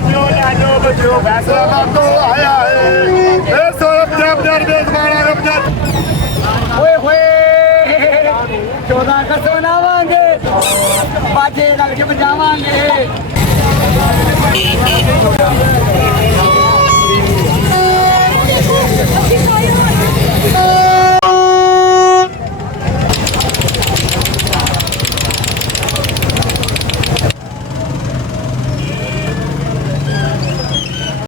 बच्चों फैसला तो आया है। ओए होए 14 अगस्त मनावांगे, बाजे लग के बजावांगे।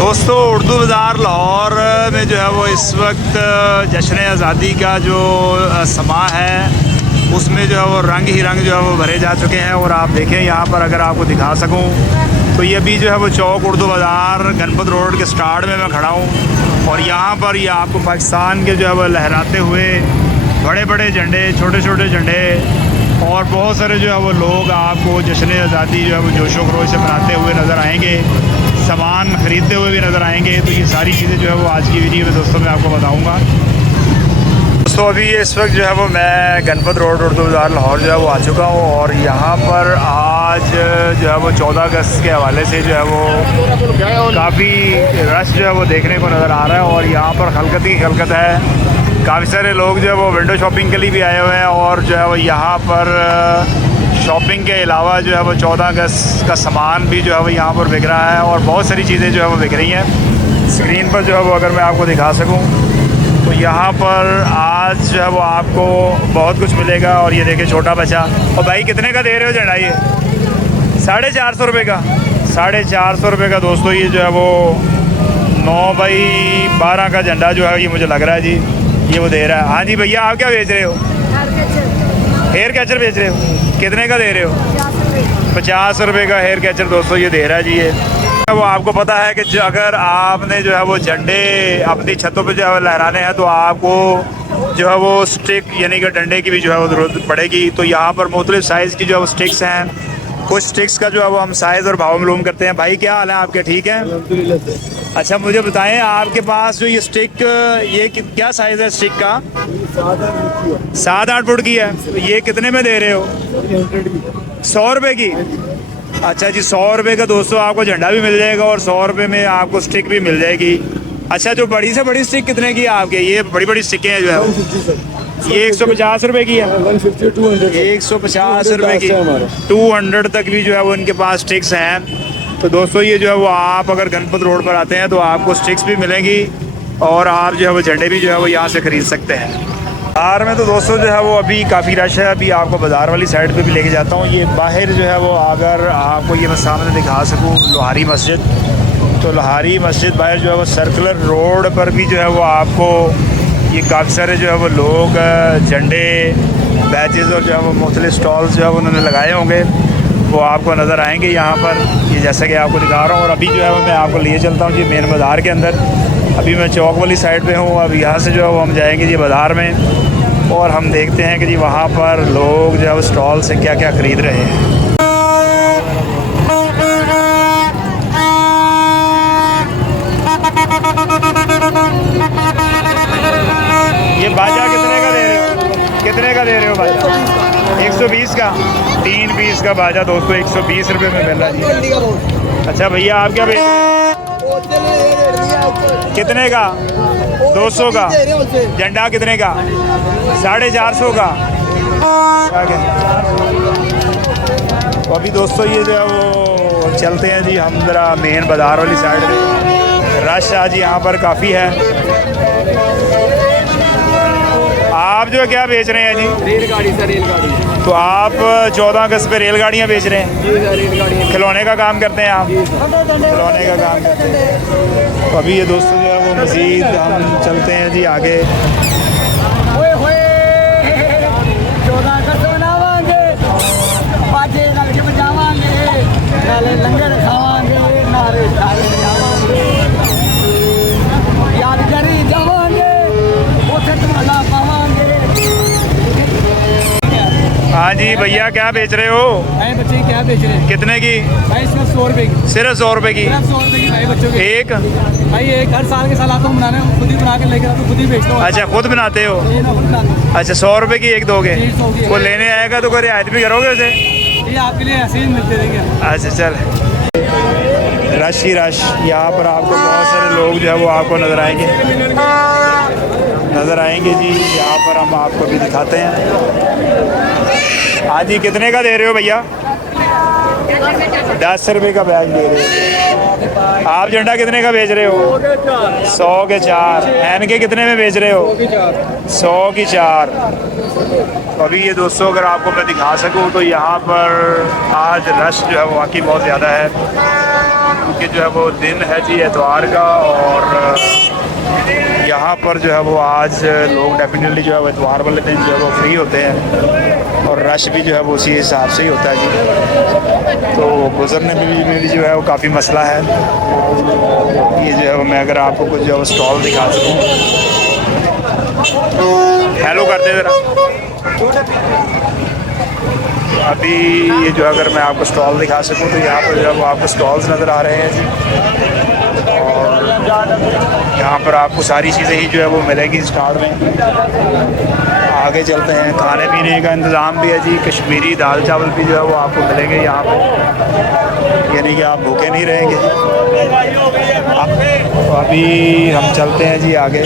दोस्तों, उर्दू बाज़ार लाहौर में जो है वो इस वक्त जश्न आज़ादी का जो समा है उसमें जो है वो रंग ही रंग जो है वो भरे जा चुके हैं। और आप देखें यहाँ पर, अगर आपको दिखा सकूँ तो ये अभी जो है वो चौक उर्दू बाज़ार गणपत रोड के स्टार्ट में मैं खड़ा हूँ। और यहाँ पर ये आपको पाकिस्तान के जो है वो लहराते हुए बड़े बड़े झंडे, छोटे छोटे झंडे और बहुत सारे जो है वो लोग आपको जश्न आज़ादी जो है वो जोशो खरोश से मनाते हुए नज़र आएंगे, सामान ख़रीदते हुए भी नज़र आएंगे। तो ये सारी चीज़ें जो है वो आज की वीडियो में दोस्तों मैं आपको बताऊंगा। दोस्तों, अभी इस वक्त जो है वो मैं गणपत रोड उर्दू बाज़ार लाहौर जो है वो आ चुका हूँ। और यहाँ पर आज जो है वो 14 अगस्त के हवाले से जो है वो काफ़ी रश जो है वो देखने को नज़र आ रहा है। और यहाँ पर खलकत ही खलकत है, काफ़ी सारे लोग जो है वो विंडो शॉपिंग के लिए भी आए हुए हैं। और जो है वो यहाँ पर शॉपिंग के अलावा जो है वो 14 अगस्त का सामान भी जो है वो यहाँ पर बिक रहा है और बहुत सारी चीज़ें जो है वो बिक रही हैं। स्क्रीन पर जो है वो अगर मैं आपको दिखा सकूँ तो यहाँ पर आज जो है वो आपको बहुत कुछ मिलेगा। और ये देखिए छोटा बच्चा। और भाई कितने का दे रहे हो झंडा? ये 450 रुपये का, 450 रुपये का दोस्तों। ये जो है वो 9x12 का झंडा जो है ये मुझे लग रहा है जी, ये वो दे रहा है। हाँ जी भैया, आप क्या बेच रहे हो? हेयर कैचर बेच रहे हो? कितने का दे रहे हो? 50 रुपये का हेयर कैचर दोस्तों ये दे रहा है जी। ये वो आपको पता है कि अगर आपने जो है वो झंडे अपनी छतों पे जो है लहराने हैं तो आपको जो है वो स्टिक यानी कि डंडे की भी जो है वो ज़रूरत पड़ेगी। तो यहाँ पर मुख्तलिफ साइज़ की जो है वो स्टिक्स हैं। कुछ स्टिक्स का जो है वो हम साइज़ और भाव मालूम करते हैं। भाई क्या हाल है आपके? ठीक है। अच्छा, मुझे बताएं आपके पास जो ये स्टिक, ये क्या साइज़ है स्टिक का? 7-8 फुट की है। तो ये कितने में दे रहे हो? 100 रुपये की। अच्छा जी, 100 रुपये का दोस्तों आपको झंडा भी मिल जाएगा और 100 रुपये में आपको स्टिक भी मिल जाएगी। अच्छा, जो बड़ी से बड़ी स्टिक कितने की है आपके? ये बड़ी बड़ी स्टिकें हैं जो है ये 150 रुपये की है। 150 रुपये की 200 तक भी जो है वो इनके पास स्टिक्स हैं। तो दोस्तों ये जो है वो आप अगर गणपत रोड पर आते हैं तो आपको स्टिक्स भी मिलेंगी और आप जो है वो झंडे भी जो है वो यहाँ से ख़रीद सकते हैं। बाहर में तो दोस्तों जो है वो अभी काफ़ी रश है। अभी आपको बाज़ार वाली साइड पे भी लेके जाता हूँ। ये बाहर जो है वो अगर आपको ये मैं सामने दिखा सकूँ, लोहारी मस्जिद, तो लोहारी मस्जिद बाहर जो है वो सर्कुलर रोड पर भी जो है वो आपको ये काफ़ी सारे जो है वो लोग झंडे, बैचेज़ और जो है वो मुख्तलिफ स्टॉल्स जो है उन्होंने लगाए होंगे, वो आपको नज़र आएंगे यहाँ पर। ये जैसा कि आपको दिखा रहा हूँ। और अभी जो है वो मैं आपको लिए चलता हूँ जी मेन बाज़ार के अंदर। अभी मैं चौक वाली साइड पे हूँ। अब यहाँ से जो है वो हम जाएंगे जी बाज़ार में और हम देखते हैं कि जी वहाँ पर लोग जो है वो स्टॉल से क्या क्या ख़रीद रहे हैं। ये बाजा कितने का दे रहे हो? कितने का दे रहे हो बाजा? 120 का 3 पीस का बाजा दोस्तों 120 रुपये में मिल रहा है। अच्छा भैया, आप क्या कितने का? 200 का। झंडा कितने का? 450 का। तो अभी दोस्तों ये जो है वो चलते हैं जी हम ज़रा मेन बाज़ार वाली साइड में। रश आज यहाँ पर काफ़ी है। आप जो है क्या बेच रहे हैं जी? रेलगाड़ी सर, रेलगाड़ी। तो आप 14 अगस्त पे रेलगाड़ियाँ बेच रहे हैं? जी सर, रेलगाड़ी। खिलौने का काम करते हैं आप? खिलौने का काम करते हैं। तो अभी ये दोस्तों जो है वो मज़ीद हम चलते हैं जी आगे। ओए होए 14 अगस्त मनावांगे, बाजे लग के बजावांगे, नाले लंगर खावांगे, नारे नारे जावांगे, यादगारी जावांगे, उसे तुम्हारा पावांगे। हाँ जी भैया, क्या बेच रहे हो? भाई बच्चे क्या बेच रहे हैं? कितने की? भाई इसमें 100 रुपये की। सिर्फ 100 रुपये की? सिर्फ 100 रुपये की भाई बच्चों के। एक? भाई एक हर साल के साल आता हूँ बनाने, खुद ही बना के लेकर आता हूँ, खुद ही बेचता हूँ। अच्छा, खुद बनाते हो? ये ना खुद बनाता हूँ। अच्छा, 100 रुपये की एक दोगे? 100 की। वो लेने आएगा तो कोई रियायत भी करोगे उसे? ये आपके लिए ऐसे ही मिलते रहेंगे। अच्छा चल। रश ही रश। यहाँ पर आपको बहुत सारे लोग जो है वो आपको नज़र आएंगे जी। यहाँ पर हम आपको भी दिखाते हैं। हाँ जी, कितने का दे रहे हो भैया? 10 रुपये का बैग दे रहे हो। आप झंडा कितने का बेच रहे हो? 100 के 4। एन के कितने में बेच रहे हो? 100 की 4। अभी ये दोस्तों अगर आपको मैं दिखा सकूं तो यहाँ पर आज रश जो है वो वाकई बहुत ज़्यादा है, क्योंकि जो है वो दिन है जी एतवार का। और यहाँ पर जो है वो आज लोग डेफिनेटली जो है वो एतवार वाले दिन जो है वो फ्री होते हैं, और रश भी जो है वो उसी हिसाब से ही होता है जी। तो गुजरने में भी जो है वो काफ़ी मसला है। ये जो है वो मैं अगर आपको कुछ जो है स्टॉल दिखा सकूँ, हेलो करते ज़रा। अभी ये जो अगर मैं आपको स्टॉल दिखा सकूँ तो यहाँ पर जो है वो आपको स्टॉल्स नज़र आ रहे हैं जी। और यहाँ पर आपको सारी चीज़ें ही जो है वो मिलेंगी स्टार्ट में। आगे चलते हैं। खाने पीने का इंतज़ाम भी है जी। कश्मीरी दाल चावल भी जो है वो आपको मिलेंगे यहाँ पर, यानी कि आप भूखे नहीं रहेंगे। तो अभी हम चलते हैं जी आगे,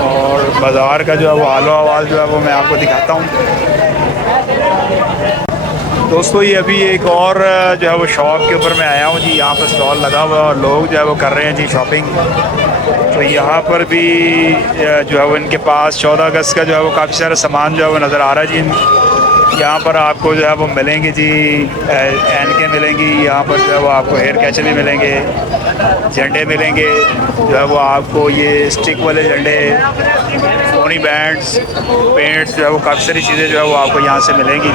और बाज़ार का जो है वो हालो हवाल जो है वो मैं आपको दिखाता हूँ। दोस्तों ये अभी एक और जो है वो शॉप के ऊपर मैं आया हूँ जी। यहाँ पर स्टॉल लगा हुआ है और लोग जो है वो कर रहे हैं जी शॉपिंग। तो यहाँ पर भी जो है वो इनके पास 14 अगस्त का जो है वो काफ़ी सारा सामान जो है वो नज़र आ रहा है जी। यहाँ पर आपको जो है वो मिलेंगे जी एनके मिलेंगी, यहाँ पर जो है वो आपको हेयर कैचर भी मिलेंगे, झंडे मिलेंगे जो है वो आपको ये स्टिक वाले झंडे, फोनी बैंड्स, पेंट्स जो है वो काफ़ी सारी चीज़ें जो है वो आपको यहाँ से मिलेंगी।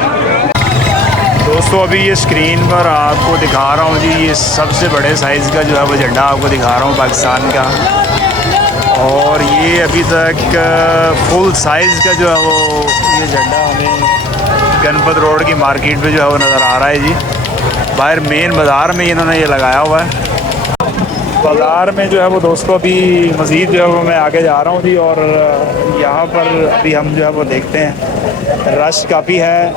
दोस्तों अभी ये स्क्रीन पर आपको दिखा रहा हूँ जी, ये सबसे बड़े साइज़ का जो है वो झंडा आपको दिखा रहा हूँ पाकिस्तान का। और ये अभी तक फुल साइज़ का जो है वो ये झंडा हमें गणपत रोड की मार्केट में जो है वो नज़र आ रहा है जी। बाहर मेन बाज़ार में इन्होंने ये लगाया हुआ है। बाज़ार में जो है वो दोस्तों अभी मज़ीद जो है वो मैं आगे जा रहा हूँ जी। और यहाँ पर अभी हम जो है वो देखते हैं रश काफ़ी है,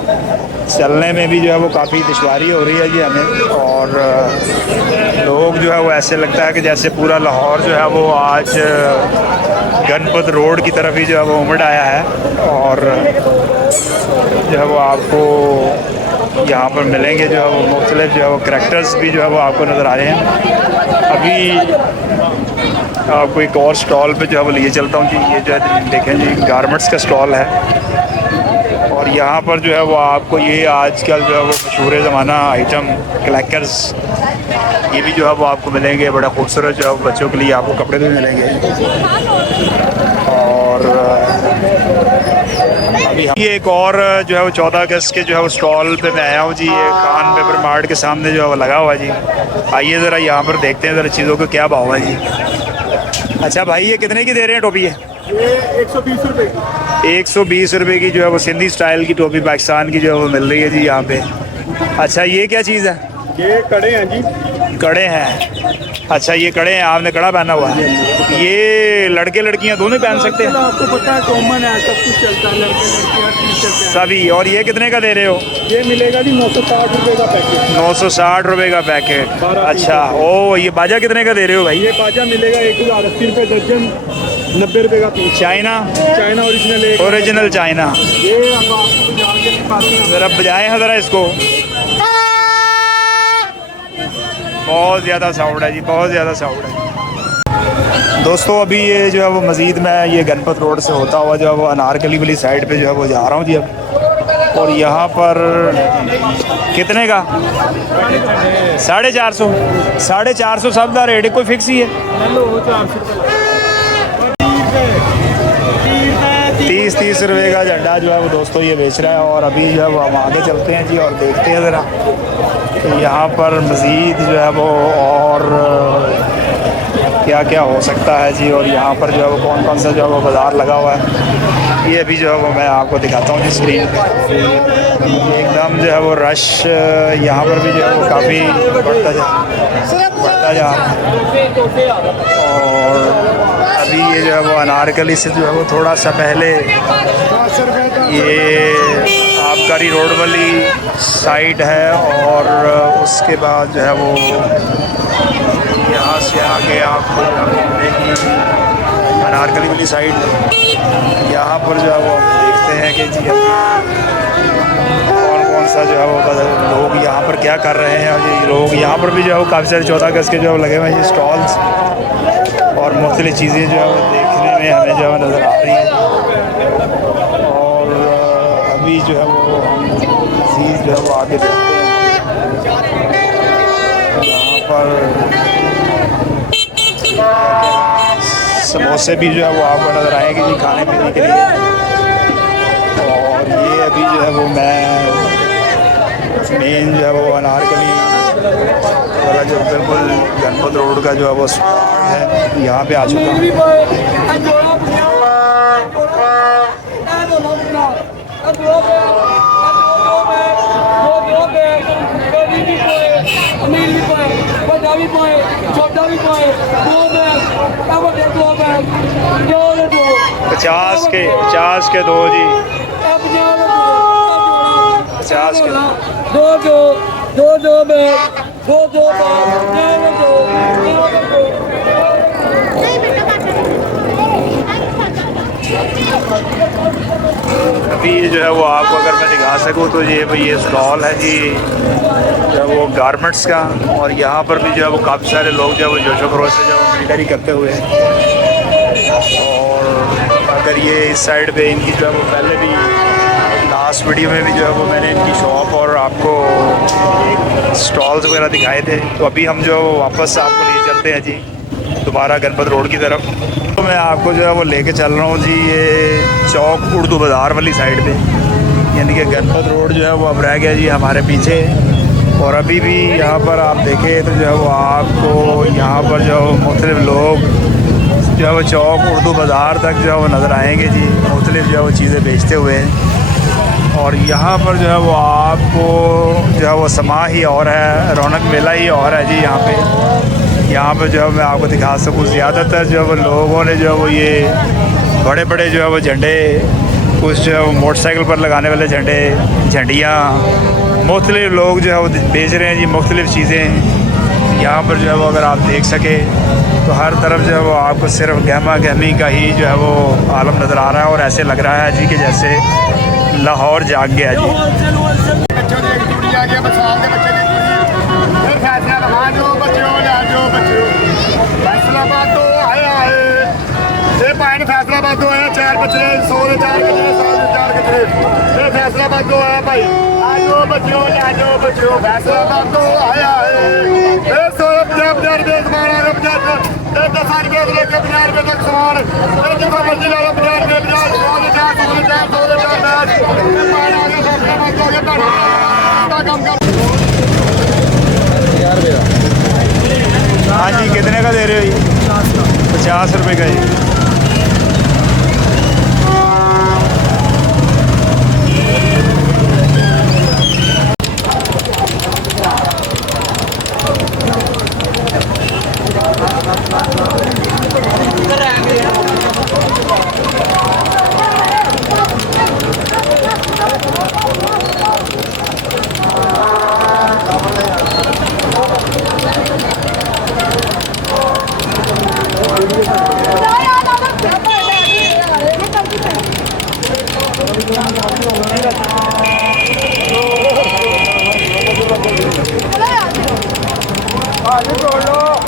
चलने में भी जो है वो काफ़ी दुश्वारी हो रही है जी हमें। और लोग जो है वो ऐसे लगता है कि जैसे पूरा लाहौर जो है वो आज गणपत रोड की तरफ ही जो है वो उमड़ आया है। और जो है वो आपको यहाँ पर मिलेंगे जो है वो मुख्तलिफ जो है वो करैक्टर्स भी जो है वो आपको नज़र आ रहे हैं। अभी आपको एक और स्टॉल पे जो है वो लिए चलता हूँ जी। ये जो है देखें जी गारमेंट्स का स्टॉल है, और यहाँ पर जो है वो आपको ये आजकल जो है वो मशहूर ज़माना आइटम क्लैकर्स ये भी जो है वो आपको मिलेंगे। बड़ा खूबसूरत जो है वो बच्चों के लिए आपको कपड़े भी मिलेंगे। और अभी ये एक और जो है वो 14 अगस्त के जो है वो स्टॉल पे मैं आया हूँ जी। ये खान पेपर मार्ट के सामने जो है वो लगा हुआ जी। आइए ज़रा यहाँ पर देखते हैं ज़रा चीज़ों का क्या भाव है जी। अच्छा भाई ये कितने की दे रहे हैं टोपी? है ये 120 रुपये की। 120 रुपये की जो है वो सिंधी स्टाइल की टोपी पाकिस्तान की जो है वो मिल रही है जी यहाँ पे। अच्छा ये क्या चीज़ है? ये कड़े हैं जी। कड़े हैं। अच्छा ये कड़े हैं, आपने कड़ा पहना हुआ है। ये लड़के लड़कियां दोनों पहन सकते हैं? आपको पता है कॉमन है, सब कुछ चलता है, लड़के लड़कियां चलते हैं सभी। और ये कितने का दे रहे हो? ये मिलेगा जी 960 रुपये का पैकेट। 960 रुपये का पैकेट। अच्छा ओ ये बाजा कितने का दे रहे हो भाई? ये बाजा मिलेगा 180 रुपये दर्जन, 90 रुपये का पीस। चाइना? चाइना ओरिजिनल है। Original China. ये अब आपको बजा के दिखाते हैं। ज़रा बजाएं हैं ज़रा इसको। बहुत ज़्यादा साउंड है जी, बहुत ज़्यादा साउंड है। दोस्तों अभी ये जो है वो मज़ीद मैं ये गणपत रोड से होता हुआ जो है वो अनारकली वाली साइड पे जो है वो जा रहा हूँ जी अब। और यहाँ पर कितने का? 450। 450 सब का रेट कोई फिक्स ही है? 30 रुपये का झंडा जो है वो दोस्तों ये बेच रहा है। और अभी जो है वो हम आगे चलते हैं जी और देखते हैं ज़रा तो यहाँ पर मज़ीद जो है वो और क्या क्या हो सकता है जी। और यहाँ पर जो है वो कौन कौन सा जो है वो बाज़ार लगा हुआ है ये अभी जो है वो मैं आपको दिखाता हूँ जी स्क्रीन पे। एकदम जो है वो रश यहाँ पर भी जो है वो काफ़ी बढ़ता जा रहा है। और अभी ये जो है वो अनारकली से जो है वो थोड़ा सा पहले ये आप आबकारी रोड वाली साइड है और उसके बाद जो है वो यहाँ से आगे आपको अनारकली वाली साइड, यहाँ पर जो है वो देखते हैं कि जी कौन कौन सा जो है वो लोग यहाँ पर क्या कर रहे हैं। और ये लोग यहाँ पर भी जो है वो काफ़ी सारे 14 अगस्त के जो है लगे हुए हैं ये स्टॉल्स और मुख्तलिफ़ चीज़ें जो है वो देखने में हमें जो है नज़र आ रही हैं। और अभी जो है वो हम चीज़ जो है वो आगे देखते हैं। यहाँ पर समोसे भी जो है वो आपको नज़र आएंगे जी खाने पीने के लिए। और ये अभी जो है वो मैं मेन जो है वो अनारकली वाला जो बिल्कुल गणपत रोड का जो है वो स्पॉट है यहाँ पे आ चुका हूँ। पचास के दो जी, 50 के अभी ये जो है वो आपको अगर मैं दिखा सकूँ तो ये स्टॉल है जी जो है वो गारमेंट्स का। और यहाँ पर भी जो है वो काफ़ी सारे लोग जो है वो जोशो खरोश से जो है खरीदारी करते हुए हैं। और अगर ये इस साइड पे इनकी जो है वो पहले भी लास्ट वीडियो में भी जो है वो मैंने इनकी शॉप और आपको स्टॉल्स वगैरह दिखाए थे। तो अभी हम जो वापस आपको ले चलते हैं जी दोबारा गणपत रोड की तरफ। तो मैं आपको जो है वो लेके चल रहा हूँ जी ये चौक उर्दू बाज़ार वाली साइड पे, यानी कि गणपत रोड जो है वो अब रह गया जी हमारे पीछे। और अभी भी यहाँ पर आप देखें तो जो है वो आपको यहाँ पर जो मुख्तलिफ लोग जो है वो चौक उर्दू बाज़ार तक जो है वो नज़र आएंगे जी, मुख्तलिफ जो है वो चीज़ें बेचते हुए। और यहाँ पर जो है वो आपको जो है वो समा ही और है, रौनक मेला ही और है जी यहाँ पे जो है मैं आपको दिखा सकूँ। ज़्यादातर जो है वो लोगों ने जो है वो ये बड़े बड़े जो है वो झंडे, कुछ जो है वो मोटरसाइकिल पर लगाने वाले झंडियाँ मुख्तलिफ लोग जो है वो बेच रहे हैं जी मुख्तलिफ चीज़ें। यहाँ पर जो है वो अगर आप देख सके तो हर तरफ जो है वो आपको सिर्फ गहमा गहमी का ही जो है वो आलम नज़र आ रहा है। और ऐसे लग रहा है जी कि जैसे लाहौर जाग गया जी। फैसलाबाद दो है 4 बच्चे 100 के 4 कचरे 100 के 4 कचरे ये फैसलाबाद दो है भाई। आजो बच्चों फैसलाबाद दो आया है 100 50 रुपये सामान आया 50 10 रुपये लेके 50 रुपये तक सामान जगह मर्जी ला लो 50 रुपये 50 हाँ जी कितने का दे रहे हो जी? 50 रुपये का जी। छोड़ लो